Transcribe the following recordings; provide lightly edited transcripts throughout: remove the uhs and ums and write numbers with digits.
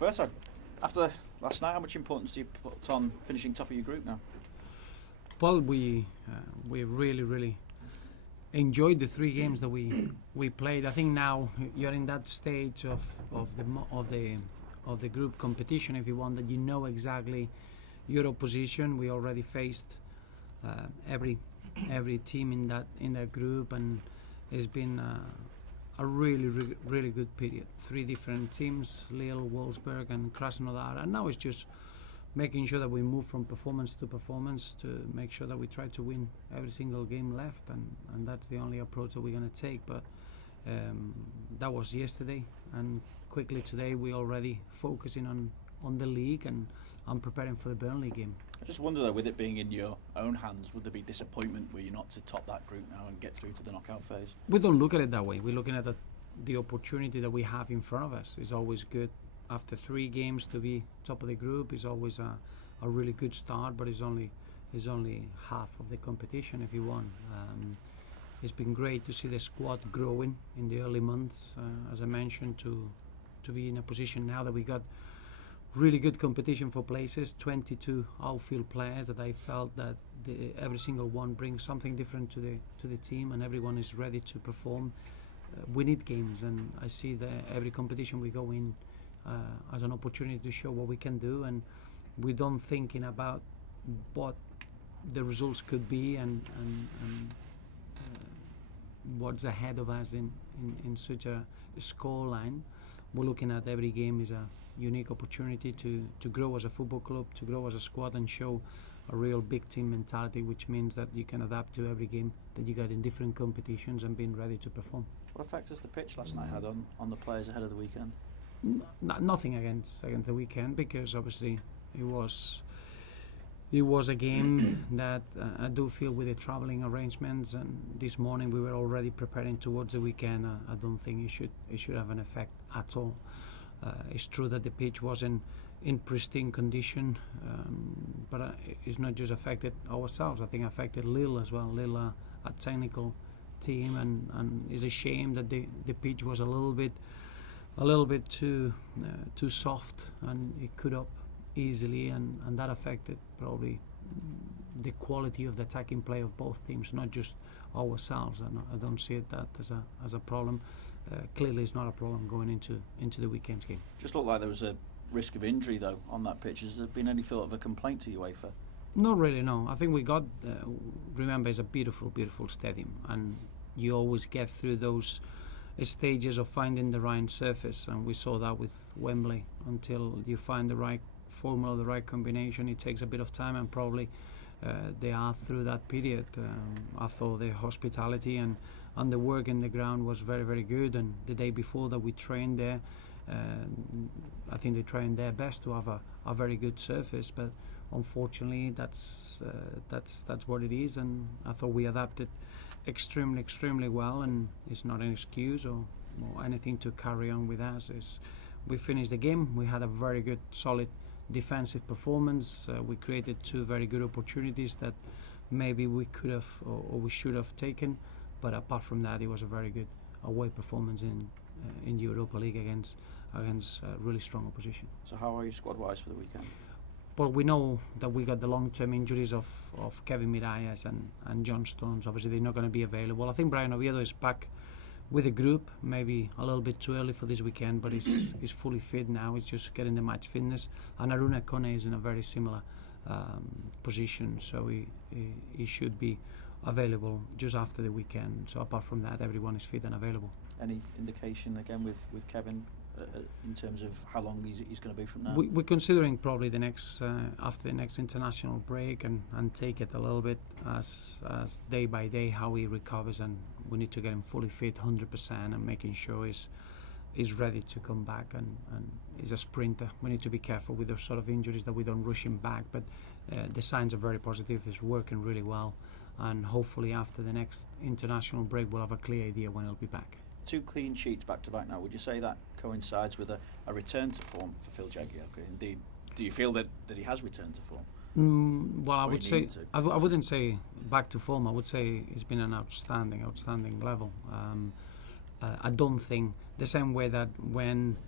Roberto, after last night, how much importance do you put on finishing top of your group now? Well, we really enjoyed the 3 games that we played. I think now you're in that stage of the group competition, if you want, that you know exactly your opposition. We already faced every team in that group, and it's been a really good period. 3 different teams: Lille, Wolfsburg, and Krasnodar, and now it's just making sure that we move from performance to performance to make sure that we try to win every single game left, and that's the only approach that we're going to take. But that was yesterday, and quickly today we're already focusing on the league and preparing for the Burnley game. I just wonder though, with it being in your own hands, would there be disappointment were you not to top that group now and get through to the knockout phase? We don't look at it that way. We're looking at the opportunity that we have in front of us. It's always good after 3 games to be top of the group. Is always a really good start, but it's only half of the competition, if you want. It's been great to see the squad growing in the early months, as I mentioned, to be in a position now that we got really good competition for places. 22 outfield players that I felt that every single one brings something different to the team, and everyone is ready to perform. We need games, and I see that every competition we go in as an opportunity to show what we can do, and we don't thinking about what the results could be and what's ahead of us in such a score line. We're looking at every game as a unique opportunity to grow as a football club, to grow as a squad, and show a real big team mentality, which means that you can adapt to every game that you got in different competitions and being ready to perform. What effect has the pitch last night had on the players ahead of the weekend? Nothing against the weekend, because obviously it was a game that I do feel with the travelling arrangements, and this morning we were already preparing towards the weekend. I don't think it should have an effect at all. It's true that the pitch wasn't in pristine condition, but it's not just affected ourselves. I think affected Lille as well. Lille, a technical team, and it's a shame that the pitch was a little bit too soft, and it could up easily, and that affected probably the quality of the attacking play of both teams, not just ourselves. And I don't see that as a problem. Clearly, it's not a problem going into the weekend's game. Just looked like there was a risk of injury though on that pitch. Has there been any thought of a complaint to UEFA? Not really, no. I think we got. Remember, it's a beautiful stadium, and you always get through those stages of finding the right surface, and we saw that with Wembley. Until you find the right formula, the right combination, it takes a bit of time, and probably they are through that period. I thought the hospitality and the work in the ground was very good, and the day before that we trained there, I think they trained their best to have a very good surface, but unfortunately that's what it is, and I thought we adapted extremely well, and it's not an excuse or anything to carry on with us. We finished the game, we had a very good solid defensive performance, we created 2 very good opportunities that maybe we could have or we should have taken, but apart from that, it was a very good away performance in Europa League against really strong opposition. So how are you squad-wise for the weekend? Well, we know that we got the long-term injuries of Kevin Mirallas and John Stones. Obviously, they're not going to be available. I think Brian Oviedo is back with the group, maybe a little bit too early for this weekend, but he's fully fit now. He's just getting the match fitness. And Aruna Kone is in a very similar position, so he should be available just after the weekend. So apart from that, everyone is fit and available. Any indication again with Kevin in terms of how long he's going to be from now? We're considering probably the next after the next international break, and take it a little bit as day by day how he recovers, and we need to get him fully fit 100% and making sure he's ready to come back, and he's a sprinter. We need to be careful with those sort of injuries that we don't rush him back, but the signs are very positive. He's working really well, and hopefully after the next international break we'll have a clear idea when he'll be back. 2 clean sheets back to back now. Would you say that coincides with a return to form for Phil Jagielka? Indeed, do you feel that he has returned to form? Well, I would say I wouldn't say back to form. I would say it's been an outstanding level. I don't think the same way that when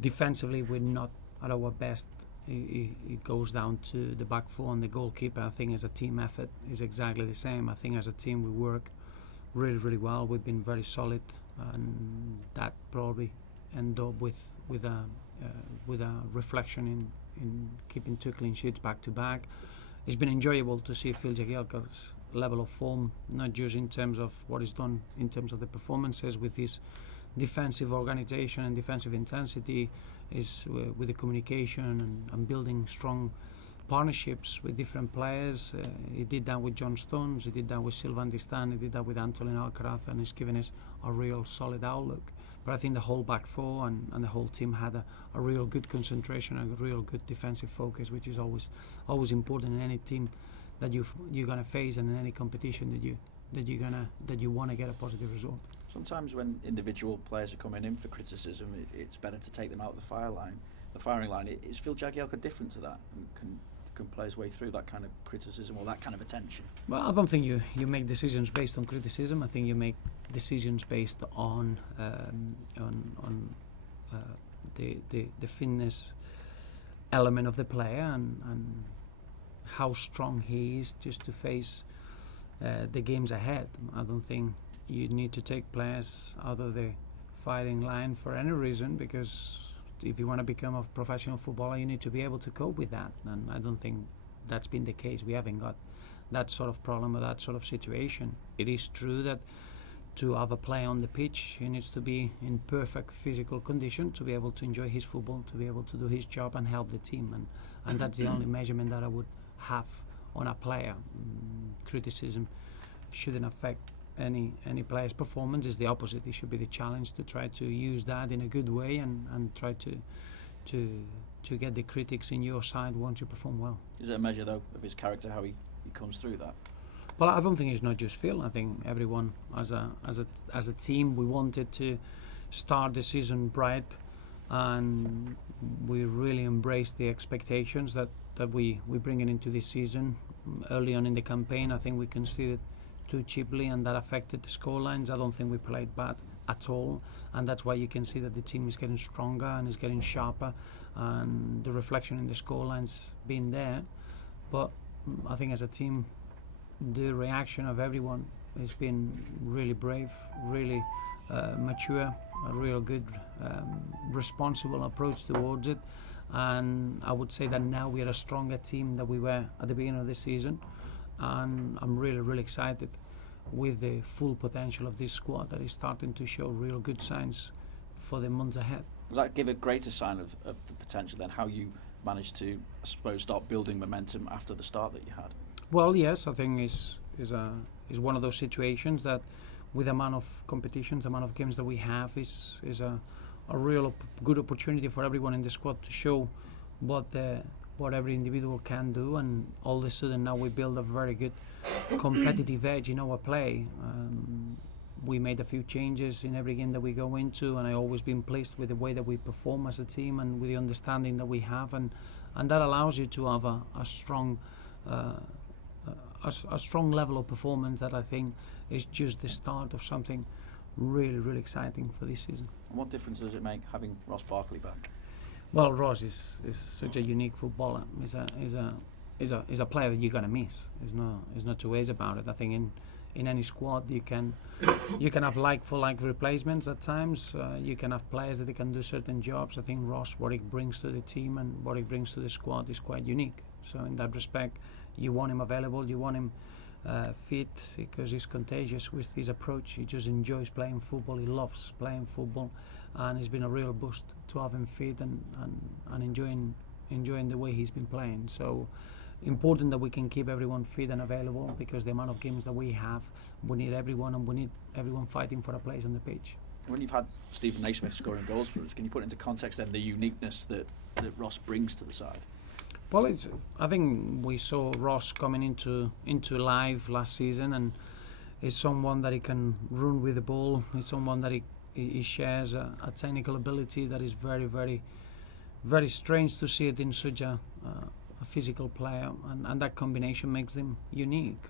defensively we're not at our best. It goes down to the back four and the goalkeeper. I think as a team effort is exactly the same. I think as a team we work really well. We've been very solid, and that probably end up with a reflection in keeping 2 clean sheets back to back. It's been enjoyable to see Phil Jagielka's level of form, not just in terms of what he's done in terms of the performances with his defensive organisation and defensive intensity, is with the communication and building strong partnerships with different players. He did that with John Stones, he did that with Sylvain Distin, he did that with Antolin Alcaraz, and he's given us a real solid outlook. But I think the whole back four and the whole team had a real good concentration, a real good defensive focus, which is always important in any team that you're gonna face, and in any competition that you want to get a positive result. Sometimes when individual players are coming in for criticism, it's better to take them out of the firing line. Is Phil Jagielka different to that, and can play his way through that kind of criticism or that kind of attention? Well, I don't think you make decisions based on criticism. I think you make decisions based on the fitness element of the player and how strong he is just to face the games ahead. I don't think you need to take players out of the firing line for any reason, because if you want to become a professional footballer, you need to be able to cope with that, and I don't think that's been the case. We haven't got that sort of problem or that sort of situation. It is true that to have a player on the pitch, he needs to be in perfect physical condition to be able to enjoy his football, to be able to do his job and help the team, and that's the only measurement that I would have on a player. Criticism shouldn't affect any player's performance. Is the opposite. It should be the challenge to try to use that in a good way and try to get the critics in your side once you perform well. Is it a measure though of his character, how he comes through that? Well, I don't think it's not just Phil. I think everyone as a team, we wanted to start the season bright, and we really embraced the expectations that we bringing into this season. Early on in the campaign, I think we conceded too cheaply, and that affected the scorelines. I don't think we played bad at all, and that's why you can see that the team is getting stronger and is getting sharper, and the reflection in the scorelines being there. But I think as a team, the reaction of everyone has been really brave, really mature, a real good, responsible approach towards it. And I would say that now we are a stronger team than we were at the beginning of the season, and I'm really excited with the full potential of this squad that is starting to show real good signs for the months ahead. Does that give a greater sign of the potential than how you managed to, I suppose, start building momentum after the start that you had? Well, yes, I think is one of those situations that, with the amount of competitions, the amount of games that we have, is a real good opportunity for everyone in the squad to show what every individual can do, and all of a sudden now we build a very good competitive edge in our play. We made a few changes in every game that we go into, and I've always been pleased with the way that we perform as a team and with the understanding that we have, and that allows you to have a strong level of performance that I think is just the start of something really exciting for this season. And what difference does it make having Ross Barkley back? Well, Ross is such a unique footballer. He's a player that you're gonna miss. There's no two ways about it. I think in any squad you can have like for like replacements at times. You can have players that they can do certain jobs. I think Ross, what he brings to the team and what he brings to the squad is quite unique. So in that respect, you want him available, you want him fit, because he's contagious with his approach. He just enjoys playing football. He loves playing football, and it's been a real boost to have him fit and enjoying the way he's been playing. So important that we can keep everyone fit and available, because the amount of games that we have, we need everyone, and we need everyone fighting for a place on the pitch. When you've had Stephen Naismith scoring goals for us, can you put into context then the uniqueness that Ross brings to the side? Well, I think we saw Ross coming into live last season, and is someone that he can run with the ball. He's someone that he shares a technical ability that is very strange to see it in such a physical player, and that combination makes him unique.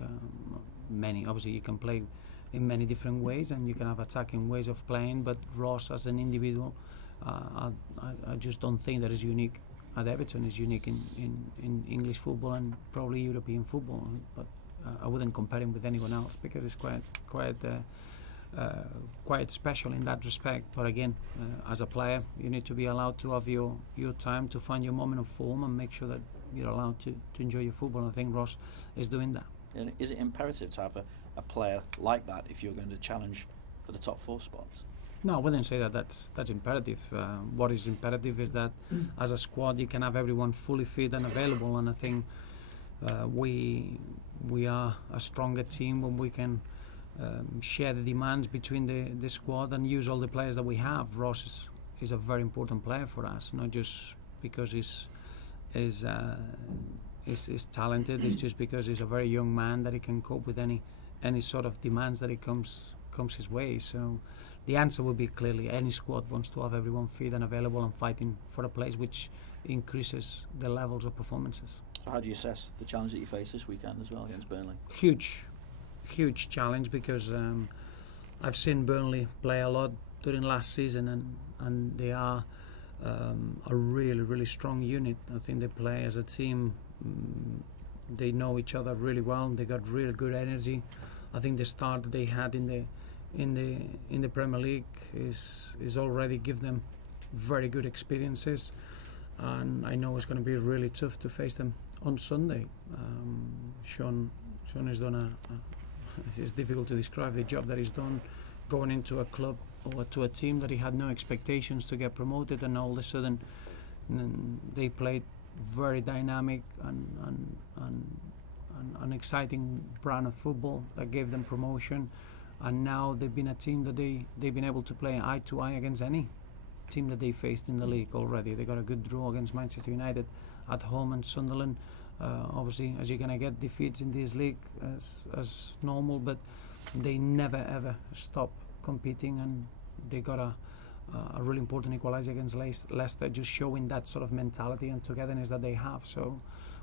Obviously you can play in many different ways, and you can have attacking ways of playing, but Ross as an individual I just don't think that is unique at Everton. Is unique in English football and probably European football, but I wouldn't compare him with anyone else because it's quite special in that respect. But again, as a player, you need to be allowed to have your time to find your moment of form and make sure that you're allowed to enjoy your football. I think Ross is doing that. And is it imperative to have a player like that if you're going to challenge for the top 4 spots? No, I wouldn't say that that's imperative. What is imperative is that as a squad you can have everyone fully fit and available, and I think we are a stronger team when we can share the demands between the squad and use all the players that we have. Ross is a very important player for us, not just because he's talented. It's just because he's a very young man that he can cope with any sort of demands that it comes his way. So the answer would be clearly any squad wants to have everyone fit and available and fighting for a place, which increases the levels of performances. So how do you assess the challenge that you face this weekend as well against Burnley? Huge challenge, because I've seen Burnley play a lot during last season, and they are a really strong unit. I think they play as a team. They know each other really well. They got really good energy. I think the start that they had in the Premier League is already give them very good experiences, and I know it's going to be really tough to face them on Sunday. Sean has done it's difficult to describe the job that he's done, going into a club or to a team that he had no expectations to get promoted, and all of a sudden they played very dynamic and an exciting brand of football that gave them promotion, and now they've been a team that they've been able to play eye to eye against any team that they faced in the league already. They got a good draw against Manchester United at home and Sunderland. Obviously, as you're going to get defeats in this league as normal, but they never ever stop competing, and they got a really important equaliser against Leicester, just showing that sort of mentality and togetherness that they have. So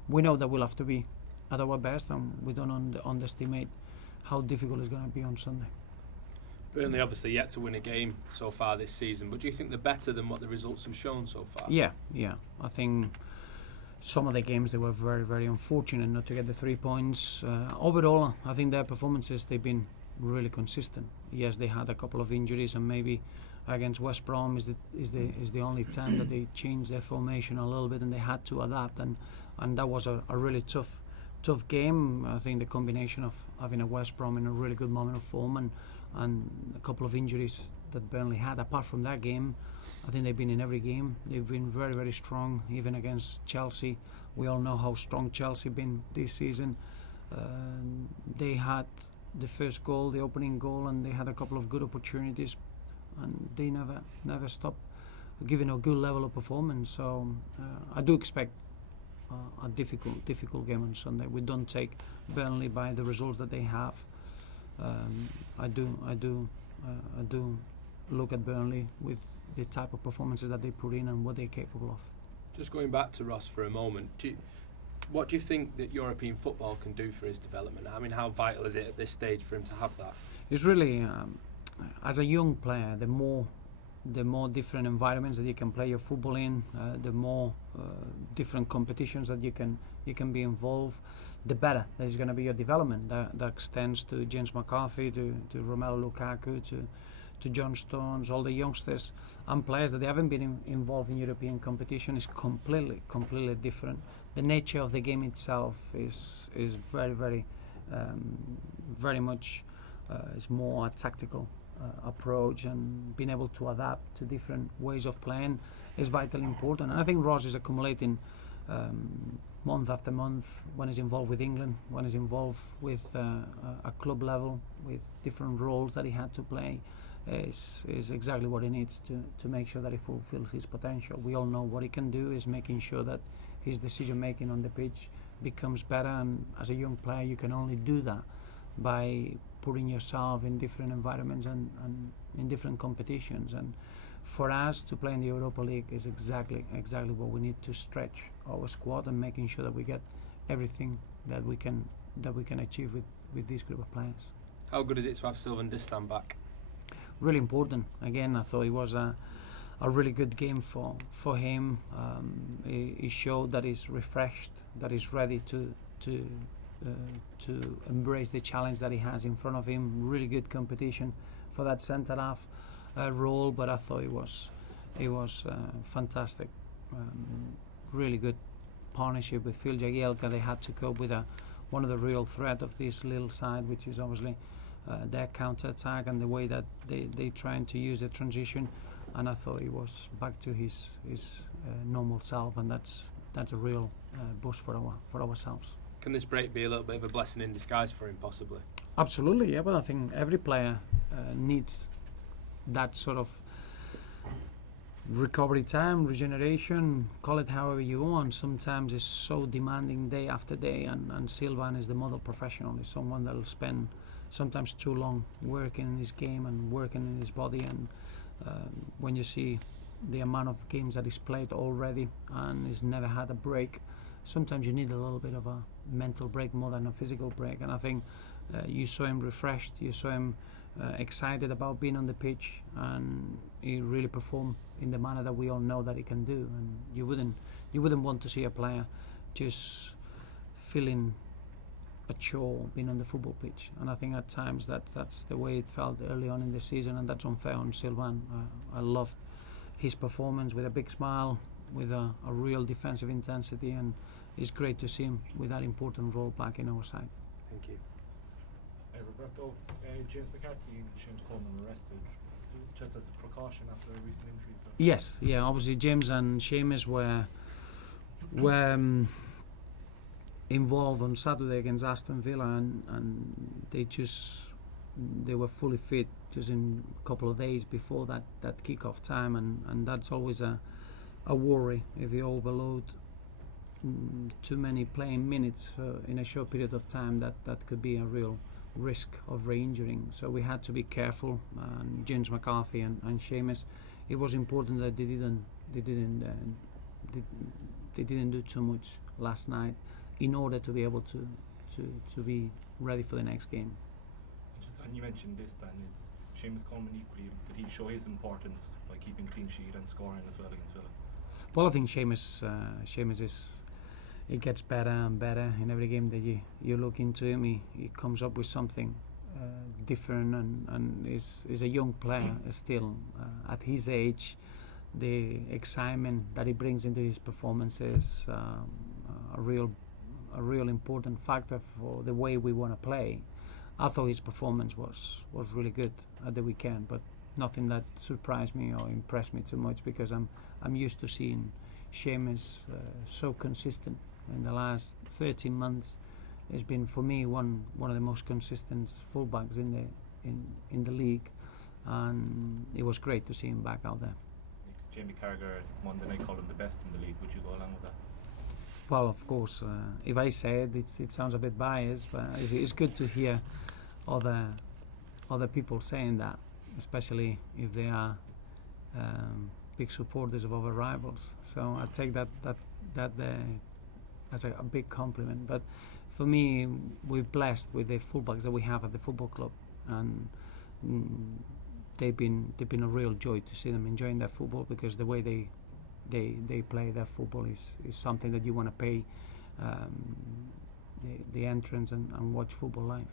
we know that we'll have to be at our best, and we don't underestimate how difficult it's going to be on Sunday. Burnley obviously yet to win a game so far this season, but do you think they're better than what the results have shown so far? Yeah. I think some of the games they were very unfortunate not to get the 3 points. Overall, I think their performances, they've been really consistent. Yes, they had a couple of injuries, and maybe against West Brom is the only time that they changed their formation a little bit, and they had to adapt, and that was a really tough game. I think the combination of having a West Brom in a really good moment of form and a couple of injuries that Burnley had. Apart from that game, I think they've been in every game. They've been very strong, even against Chelsea. We all know how strong Chelsea been this season. They had the first goal, the opening goal, and they had a couple of good opportunities, and they never stopped giving a good level of performance. So I do expect a difficult game on Sunday. We don't take Burnley by the results that they have. I do look at Burnley with the type of performances that they put in and what they're capable of. Just going back to Ross for a moment, what do you think that European football can do for his development? I mean, how vital is it at this stage for him to have that? It's really, as a young player, the more different environments that you can play your football in, the more different competitions that you can be involved, the better there's going to be your development. That extends to James McCarthy, to Romelu Lukaku, to John Stones, all the youngsters and players that they haven't been involved in European competition is completely different. The nature of the game itself is very much is more a tactical approach, and being able to adapt to different ways of playing is vitally important. And I think Ross is accumulating month after month when he's involved with England, when he's involved with a club level, with different roles that he had to play, is exactly what he needs to make sure that he fulfills his potential. We all know what he can do is making sure that his decision making on the pitch becomes better, and as a young player you can only do that by putting yourself in different environments and in different competitions. And for us to play in the Europa League is exactly what we need to stretch our squad and making sure that we get everything that we can achieve with this group of players. How good is it to have Sylvain Distin back? Really important. Again, I thought he was a a really good game for him. He showed that he's refreshed, that he's ready to embrace the challenge that he has in front of him. Really good competition for that centre half role, but I thought it was fantastic. Really good partnership with Phil Jagielka. They had to cope with one of the real threat of this little side, which is obviously their counter-attack and the way that they trying to use the transition. And I thought he was back to his normal self, and that's a real boost for ourselves. Can this break be a little bit of a blessing in disguise for him, possibly? Absolutely, yeah. But I think every player needs that sort of recovery time, regeneration, call it however you want. Sometimes it's so demanding day after day, and Silvan is the model professional. He's someone that will spend sometimes too long working in his game and working in his body, and when you see the amount of games that he's played already and he's never had a break, sometimes you need a little bit of a mental break more than a physical break. And I think you saw him refreshed, you saw him excited about being on the pitch, and he really performed in the manner that we all know that he can do. And you wouldn't want to see a player just feeling a chore being on the football pitch. And I think at times that's the way it felt early on in the season, and that's unfair on Silvan. I loved his performance with a big smile, with a real defensive intensity, and it's great to see him with that important role back in our side. Thank you. Roberto, James McCarthy and James Coleman arrested just as a precaution after a recent injury. So. Yes, yeah. Obviously, James and Seamus were involved on Saturday against Aston Villa, and they were fully fit just in a couple of days before that kick-off time, and that's always a worry if you overload too many playing minutes in a short period of time. That could be a real risk of re-injuring. So we had to be careful. James McCarthy and Seamus, it was important that they didn't do too much last night in order to be able to be ready for the next game. Just and you mentioned this, then is Seamus Coleman equally, did he show his importance by keeping clean sheet and scoring as well against Villa? Well, I think Seamus is, it gets better and better in every game that you look into him. He comes up with something different, and is a young player still. At his age, the excitement that he brings into his performances a real important factor for the way we want to play. I thought his performance was really good at the weekend, but nothing that surprised me or impressed me too much, because I'm used to seeing Seamus so consistent. In the last 13 months, has been for me one of the most consistent fullbacks in the league, and it was great to see him back out there. Jamie Carragher Monday night called him the best in the league. Would you go along with that? Well, of course, if I say it sounds a bit biased, but it's good to hear other people saying that, especially if they are big supporters of other rivals. So I take that as a big compliment. But for me, we're blessed with the fullbacks that we have at the football club, and they've been a real joy to see them enjoying their football, because the way they play their football is something that you want to pay the entrance and watch football live.